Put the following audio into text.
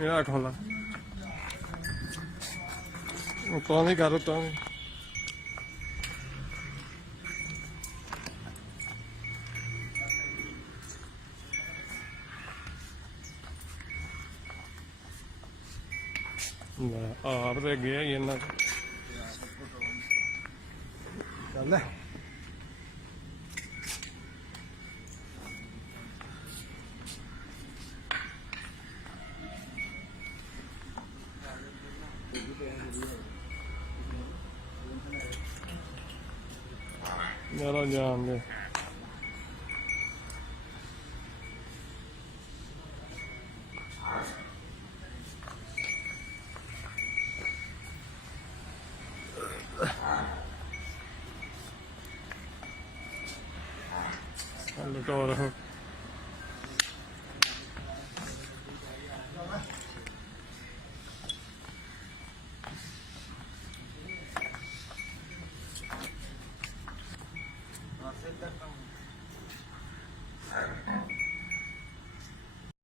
ਇਹਦਾ ਖੋਲਾ ਉਤੋਂ ਦੀ ਕਰ ਉਤੋਂ ਦੀ ਆਪ ਤੇ ਗਿਆ ਹੀ ਇਹਨਾਂ ਚੱਲ ਮੇਰਾ ਜਾਣ ਦੇ ਲਟੋਰ Thank you.